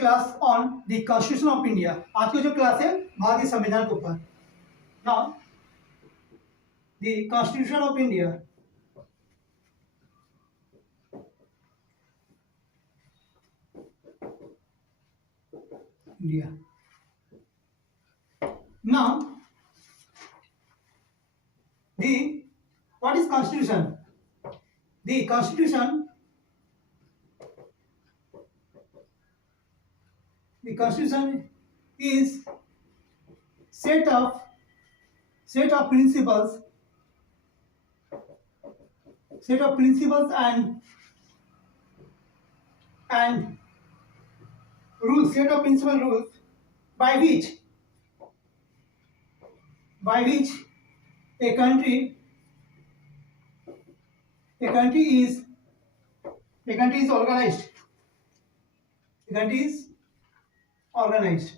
Class on the constitution of India. आज की जो क्लास है भारतीय संविधान के ऊपर। Now the constitution of India. India. Now the what is constitution? The constitution is set of principles and rules, set of principal rules by which a country is organized. A country is organized.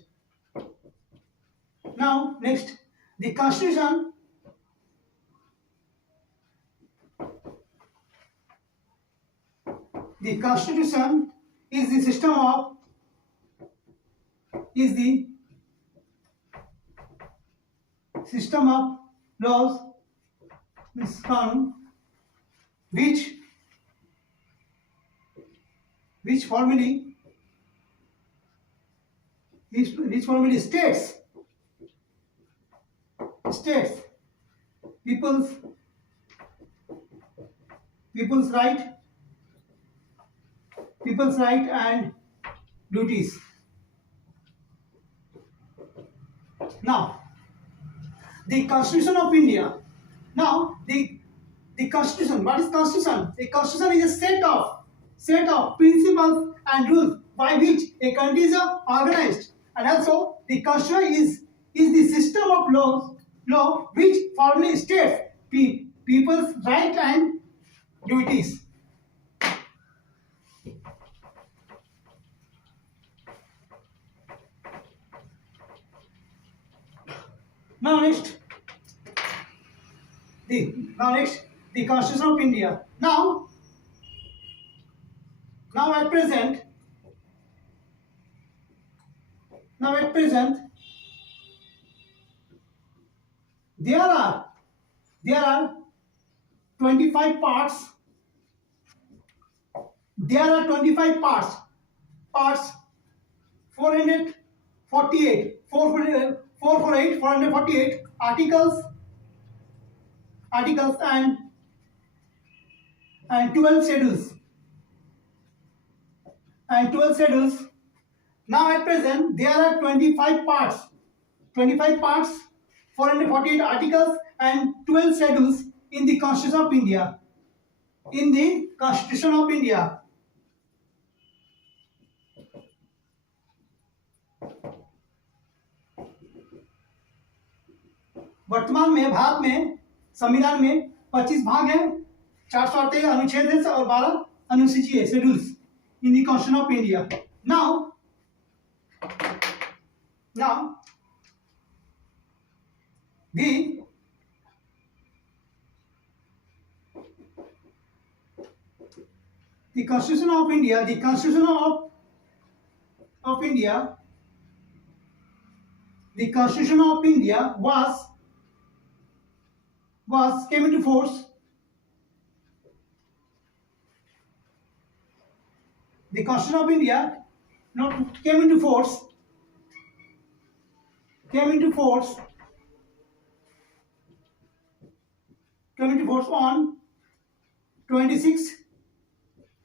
Now next, the constitution is the system of laws, means kanun, which formally states people's right and duties. Now the Constitution of India. Now the Constitution. What is Constitution? The Constitution is a set of principles and rules by which a country is organized, and also the Constitution is the system of law which formally states people's right and duties. Now next, the Constitution of India. Now at present, there are 25 parts. There are 25 parts. 448 articles and 12 schedules. Now at present there are 25 parts, 448 articles and 12 schedules in the Constitution of India. वर्तमान में भारत में संविधान में 25 भाग हैं, 438 अनुच्छेद है और 12 अनुसूची है, schedules in the constitution of India. Now the Constitution of India, came into force. The Constitution of India came into force on 26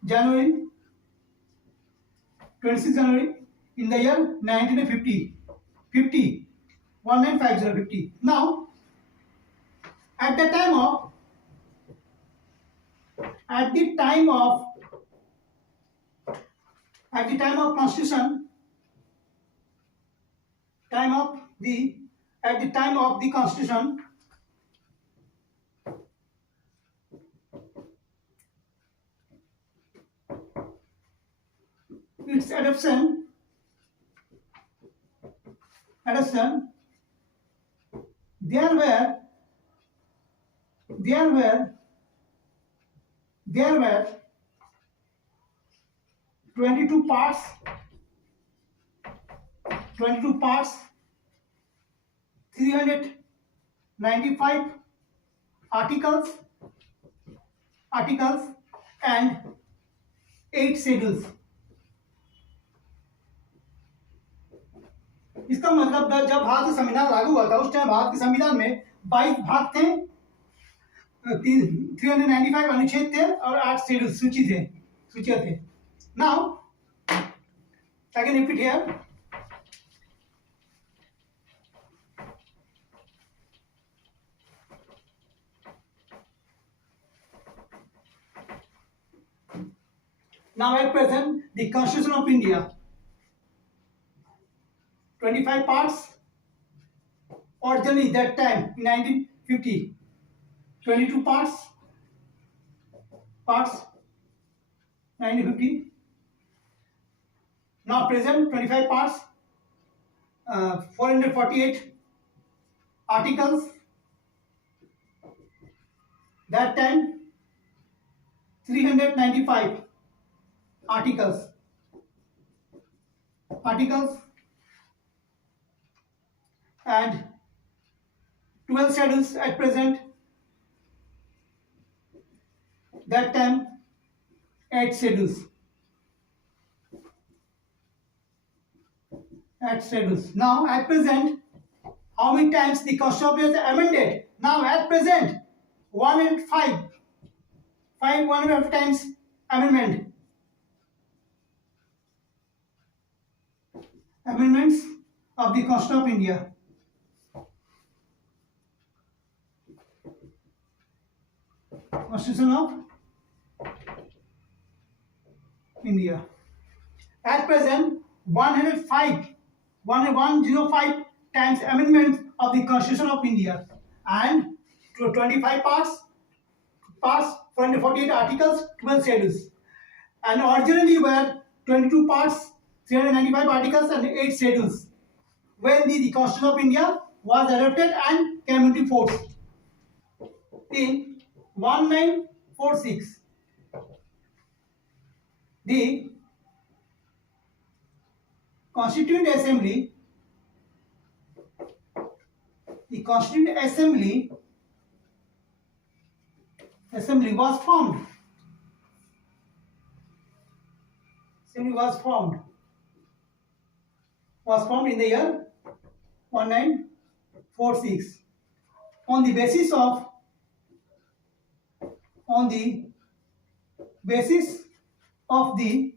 January in the year 1950. 1950. Now at the time of Constitution, at the time of the Constitution, its adoption, there were 22 parts 22 parts, 395 articles and 8 schedules. इसका मतलब जब भारतीय संविधान लागू हुआ था उस time Bharat के संविधान में 22 भाग थे, 395 अनुच्छेद थे और 8 शेड्यूल सूचियां थे. Now I can repeat here. Now at present, the Constitution of India, 25 parts, originally that time in 1950, 22 parts, 1950. Now present 25 parts, 448 articles. That time 395 articles and 12 schedules at present. That time 8 schedules. Now at present, how many times the Constitution is amended? Now at present, 105 times amendments of the Constitution of India. Constitution of India. At present, 105 times amendments of the Constitution of India and 25 parts, 448 articles, 12 schedules. And originally were 22 parts, 395 articles and 8 schedules when the Constitution of India was adopted and came into force in 1946. The Constituent Assembly was formed. Was formed in the year 1946 on the basis of the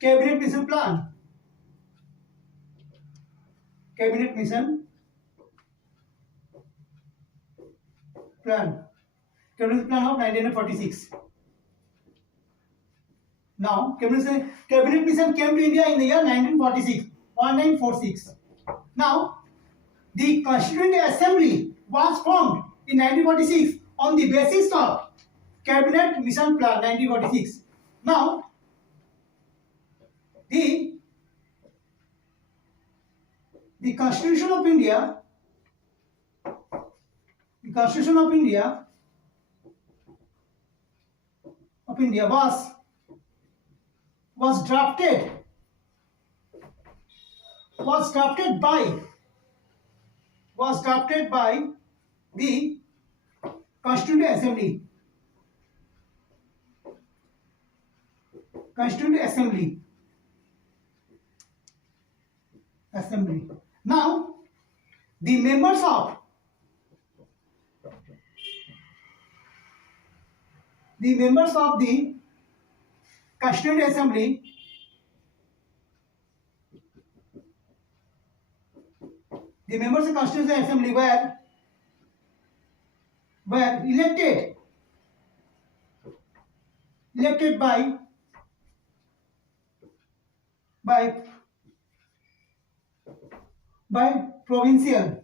cabinet mission plan. Cabinet mission plan of 1946. Now, cabinet mission came to India in the year 1946. Now, the Constituent Assembly was formed in 1946 on the basis of Cabinet Mission Plan 1946. Now, the Constitution of India was drafted by the Constituent Assembly. Now, the members of the Constituent Assembly were elected by provincial.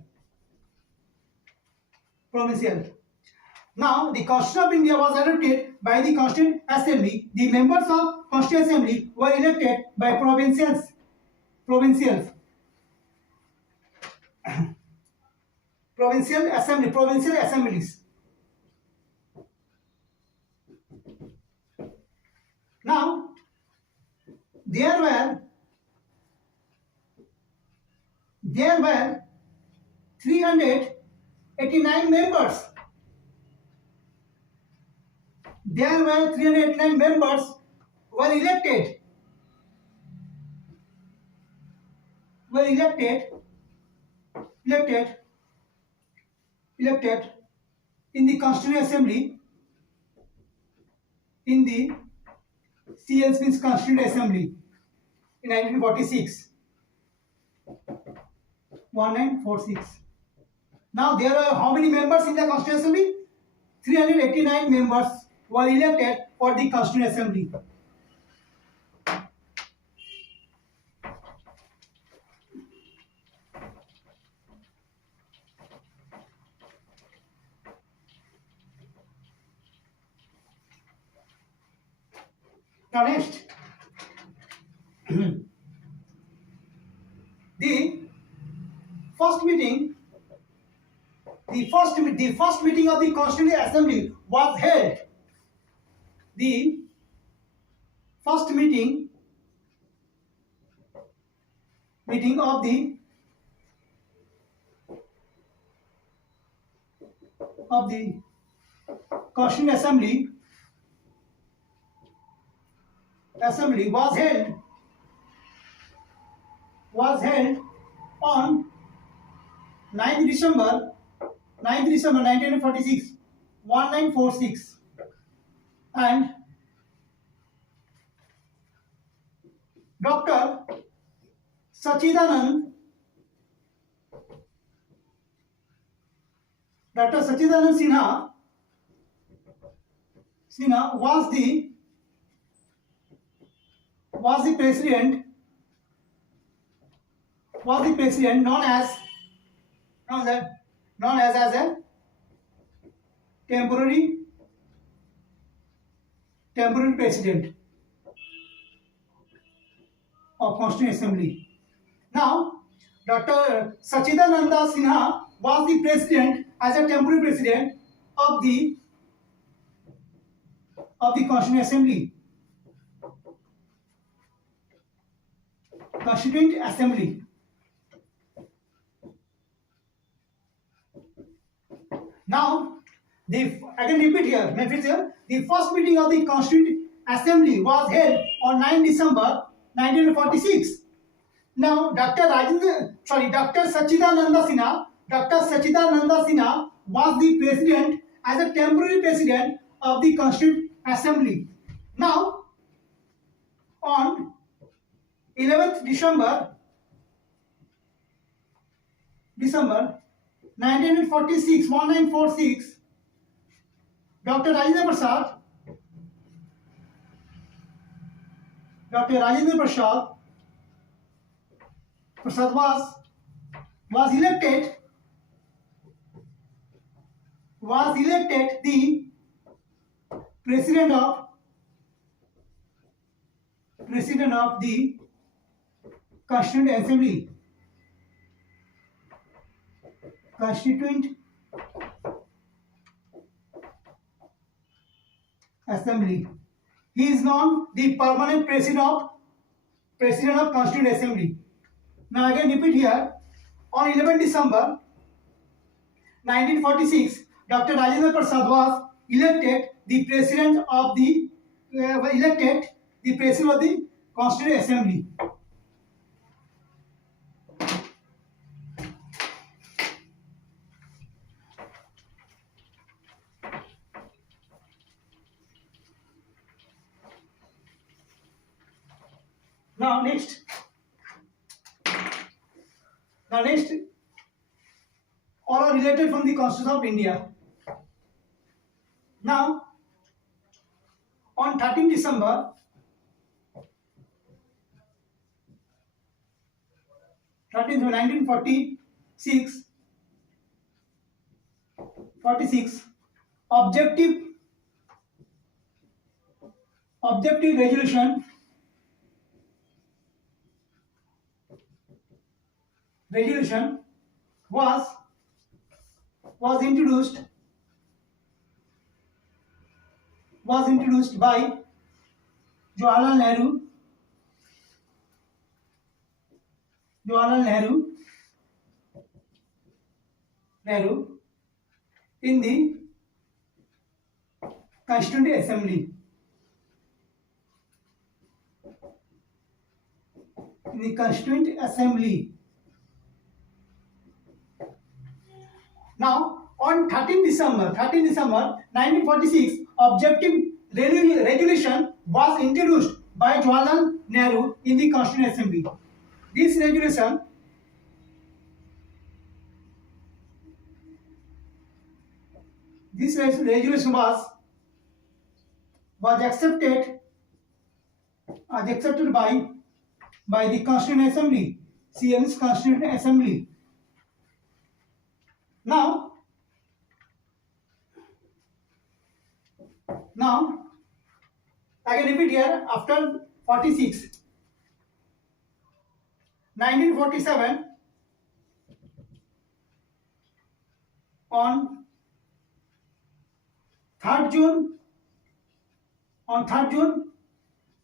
Now, the Constitution of India was adopted by the Constituent Assembly. The members of Constituent Assembly were elected by provincials. Provincial assemblies. Now, there were there were 389 members. There were 389 members were elected. Elected in the Constituent Assembly, in the CLC's Constituent Assembly in 1946. 1946. Now there are how many members in the Constituent Assembly? 389 members were elected for the Constituent Assembly. Now next, the first meeting of the Constituent Assembly was held. The first meeting of the Constituent Assembly was held on 9th December 1946, 1946, and Dr. Sachidanand Sinha was the president, known as as a temporary president of Constituent Assembly. Now, Dr. Sachidananda Sinha was the president, as a temporary president of the Constituent Assembly. Now, again repeat here. The first meeting of the Constituent Assembly was held on 9 December 1946. Now, Dr. Sachidananda Sinha was the president, as a temporary president of the Constituent Assembly. Now, on 11th December 1946, Dr. Rajendra Prasad was elected the president of the Constituent Assembly. He is known the permanent president of Constituent Assembly. Now again repeat here. On 11 December 1946, Dr. Rajendra Prasad was elected the president of the Constituent Assembly. Now next, all are related from the Constitution of India. Now, on 13 December 1946, objective resolution was introduced by Jawaharlal Nehru Nehru in the Constituent Assembly. In the Constituent Assembly. Now, on 13 December 1946, objective regulation was introduced by Jawaharlal Nehru in the Constituent Assembly. This resolution was accepted by the Constituent Assembly, CM's Constituent Assembly. Now I can repeat here, after 1947, on 3rd June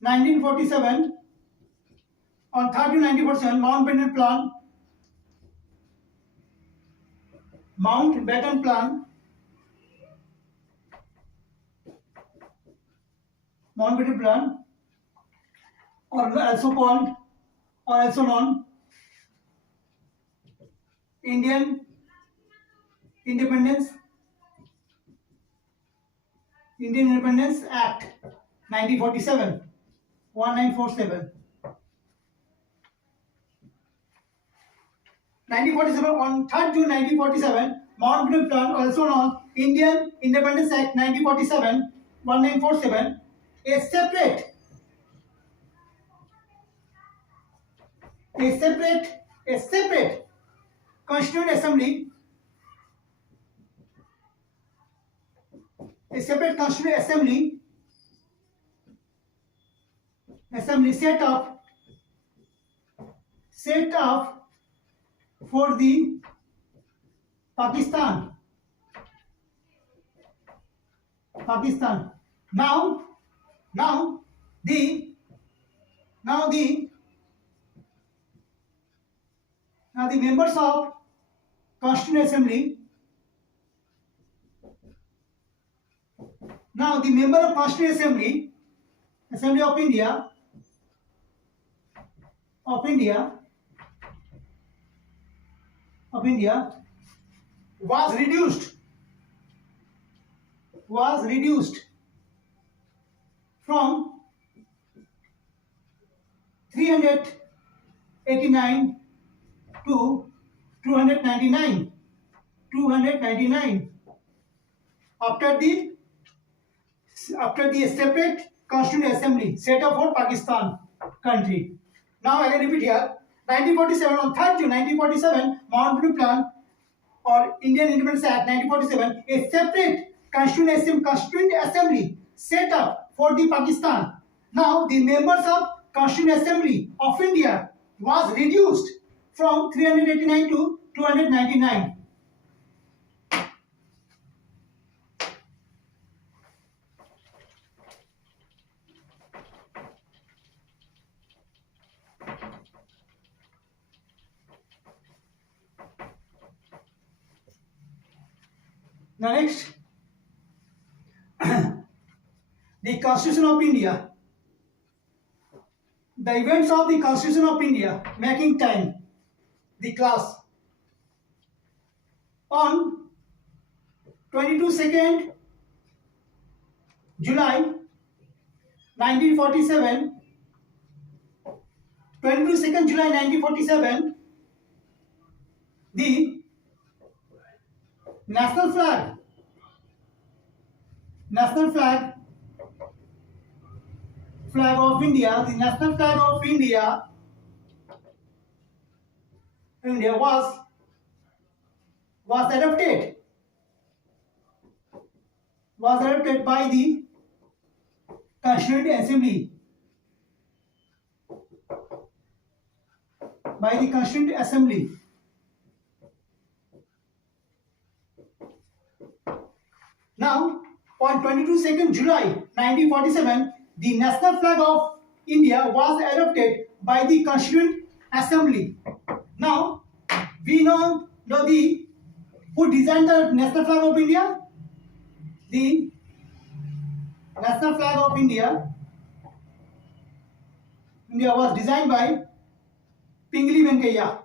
1947, Mountbatten Plan, or also known Indian Independence Act 1947, 1947. 1947, on 3rd June 1947, Mountbatten Plan, also known Indian Independence Act 1947, 1947, a separate Constituent Assembly, set up for the Pakistan. Now the members of Constituent Assembly. Now the member of Constituent Assembly of India was reduced from 389 to 299 after the separate Constituent Assembly set up for Pakistan country. Now I can repeat here, 1947, on 3rd June 1947, Mountbatten Plan or Indian Independence Act 1947, a separate Constituent Assembly set up for the Pakistan. Now the members of Constituent Assembly of India was reduced from 389 to 299. Now next, the Constitution of India. The events of the Constitution of India, making time, the class. On 22nd July 1947, the national flag of India, the national flag of India was adopted by the Constituent Assembly. Now, on 22nd July 1947, the national flag of India was adopted by the Constituent Assembly. Now, we know the Who designed the national flag of India? The national flag of India was designed by Pingali Venkaiah.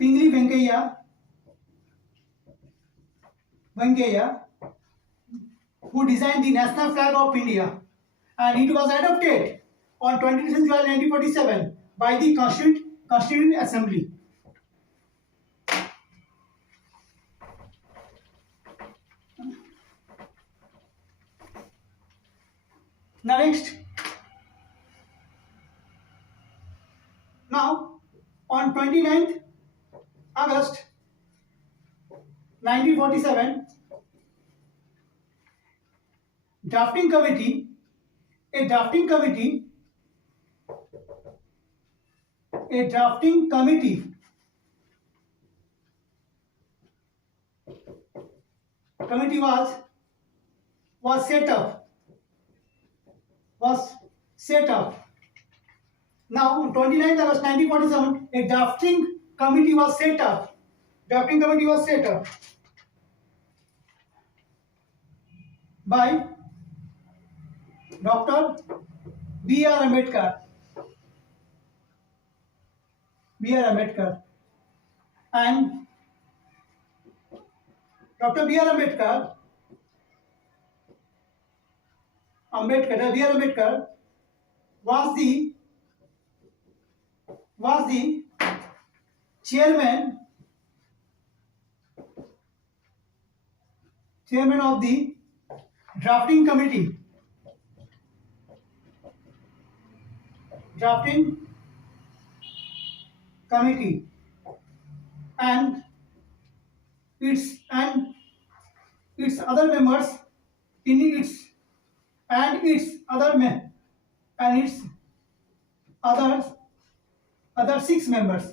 Pingali Venkaiah, who designed the national flag of India, and it was adopted on 22nd July 1947 by the Constituent Assembly. Now next, now on 29th August 1947, a drafting committee was set up. Now on 29th August 1947, a drafting committee was set up. By Dr. B.R. Ambedkar. And Dr. B.R. Ambedkar was the chairman of the drafting committee. And its other members other 6 members.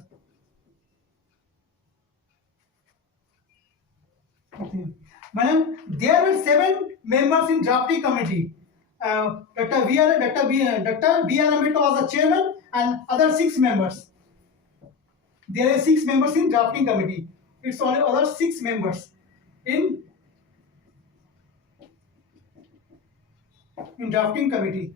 Okay. Madam, there were 7 members in drafting committee. Dr. B.R. Ambedkar was the chairman, and other 6 members. There are 6 members in drafting committee. It's only other 6 members in drafting committee.